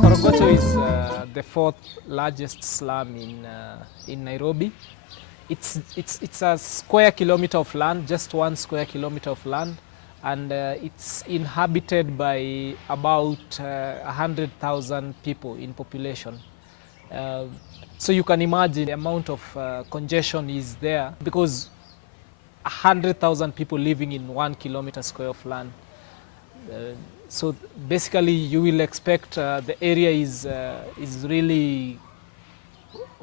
Korogocho is the fourth largest slum in Nairobi. It's a square kilometer of land, just 1 square kilometer of land, and it's inhabited by about 100,000 people in population. So you can imagine the amount of congestion is there because 100,000 people living in 1 kilometer square of land. So basically you will expect the area is really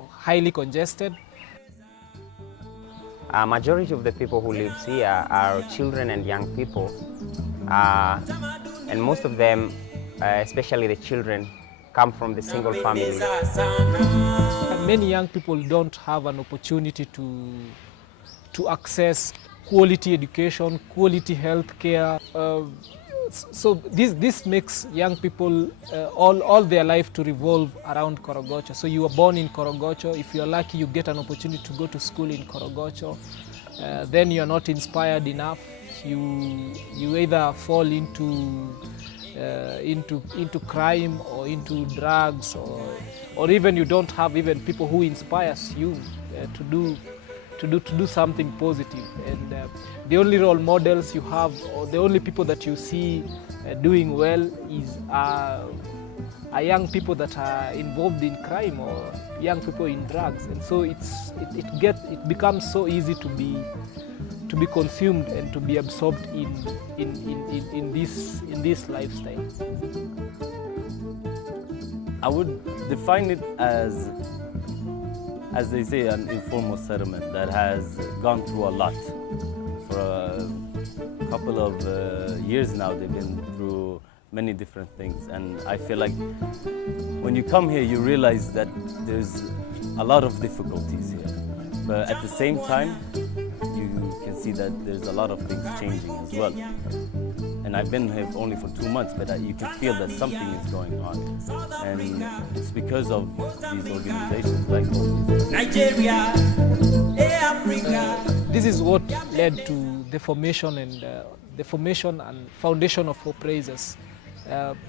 highly congested. Majority of the people who live here are children and young people, and most of them, especially the children, come from the single family. Many young people don't have an opportunity to access quality education, quality health care. So this makes young people all their life to revolve around Korogocho. So you are born in Korogocho. If you are lucky, you get an opportunity to go to school in Korogocho. Then you are not inspired enough. You either fall into crime or into drugs, or even you don't have even people who inspires you to do something positive. And the only role models you have, or the only people that you see doing well, are young people that are involved in crime or young people in drugs. And so it becomes so easy to be consumed and to be absorbed in this lifestyle. I would define it as they say, an informal settlement that has gone through a lot. For a couple of years now, they've been through many different things. And I feel like when you come here, you realize that there's a lot of difficulties here. But at the same time, you can see that there's a lot of things changing as well. And I've been here only for 2 months, but you can feel that something is going on. And it's because of these organizations like Nigeria, Africa. This is what led to the formation and foundation of Hope Raisers.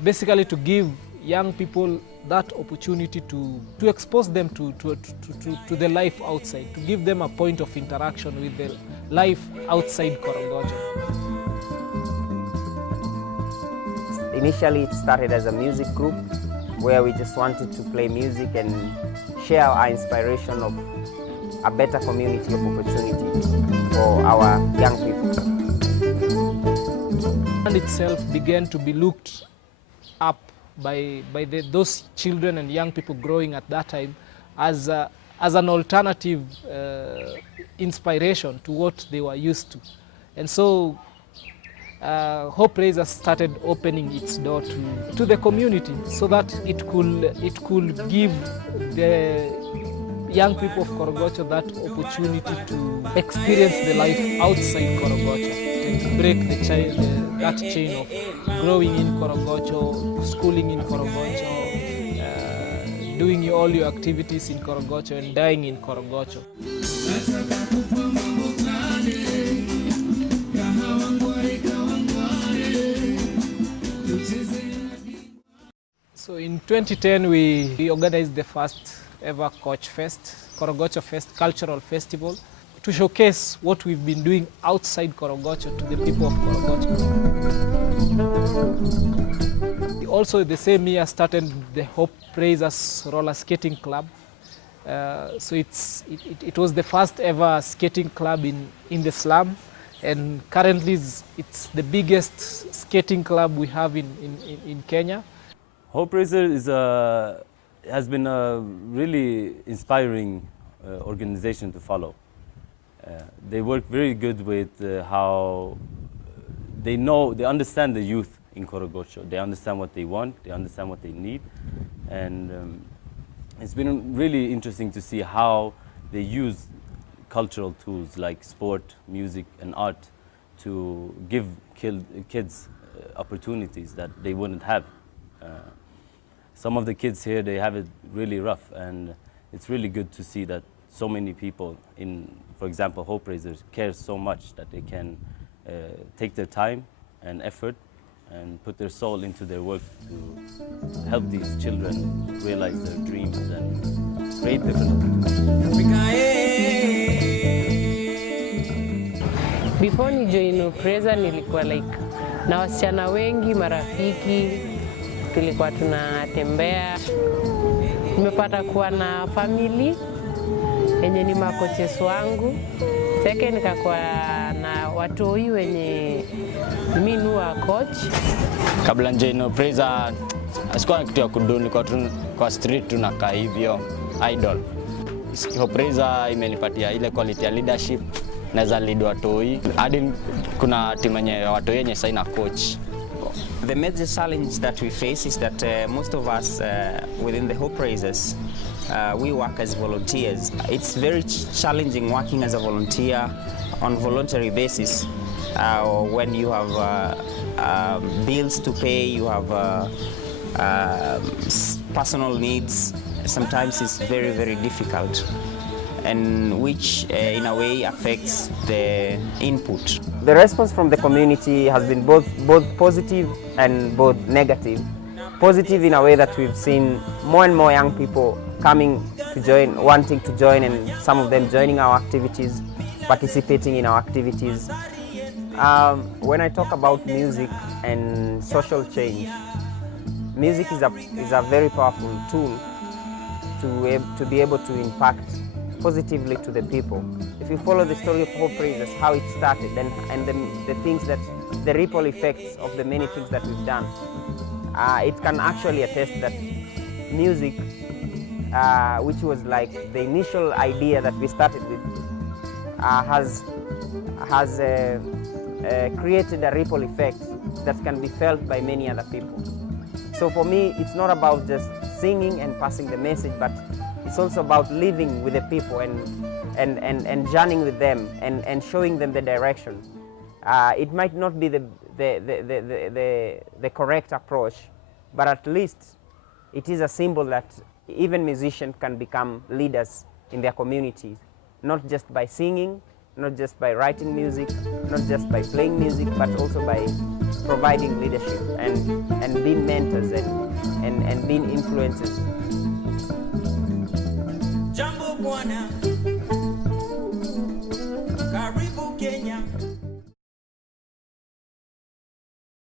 Basically to give young people that opportunity to expose them to the life outside, to give them a point of interaction with the life outside Korogocho. Initially, it started as a music group where we just wanted to play music and share our inspiration of a better community of opportunity for our young people. And itself began to be looked up by those children and young people growing at that time as an alternative inspiration to what they were used to. And so Hope Raisers started opening its door to the community so that it could give the young people of Korogocho that opportunity to experience the life outside Korogocho and to break that chain of growing in Korogocho, schooling in Korogocho, doing all your activities in Korogocho and dying in Korogocho. So in 2010 we organized the first ever Coach Fest, Korogocho Fest Cultural Festival, to showcase what we've been doing outside Korogocho to the people of Korogocho. Also the same year started the Hope Raisers Roller Skating Club. So it was the first ever skating club in the slum, and currently it's the biggest skating club we have in Kenya. Hope Raisers has been a really inspiring organization to follow. They work very good with how they understand the youth in Korogocho. They understand what they want, they understand what they need, and it's been really interesting to see how they use cultural tools like sport, music, and art to give kids opportunities that they wouldn't have. Some of the kids here, they have it really rough, and it's really good to see that so many people in, for example, Hope Raisers care so much that they can take their time and effort and put their soul into their work to help these children realize their dreams and create different opportunities. Before ni join Hope Raisers nilikuwa like na wasichana wengi marafiki, tulikuwa tunatembea. Nimepata kuwa na family yenye ni makoches wangu. Second nikakuwa na watoi wenye mimi ni wa coach. Kabla join Hope Raisers sikuwa kitu ya kuduni kwa street tunakaa hivyo idol. Hope Raisers imenipatia ile quality ya leadership, naweza lead watoi. Hadi kuna timu yenye watoi yenye saina coach. The major challenge that we face is that most of us within the Hope Raisers, we work as volunteers. It's very challenging working as a volunteer on voluntary basis when you have bills to pay, you have personal needs. Sometimes it's very, very difficult, and which in a way affects the input. The response from the community has been both positive and both negative. Positive in a way that we've seen more and more young people coming to join, wanting to join, and some of them joining our activities, participating in our activities. When I talk about music and social change, music is a very powerful tool to be able to impact positively to the people. If you follow the story of Hope Raisers, how it started, and the things that, the ripple effects of the many things that we've done, it can actually attest that music, which was like the initial idea that we started with, has created a ripple effect that can be felt by many other people. So for me, it's not about just singing and passing the message, but it's also about living with the people and journeying with them and showing them the direction. It might not be the correct approach, but at least it is a symbol that even musicians can become leaders in their communities, not just by singing, not just by writing music, not just by playing music, but also by providing leadership and being mentors and being influencers. Jambo Bwana, karibu Kenya.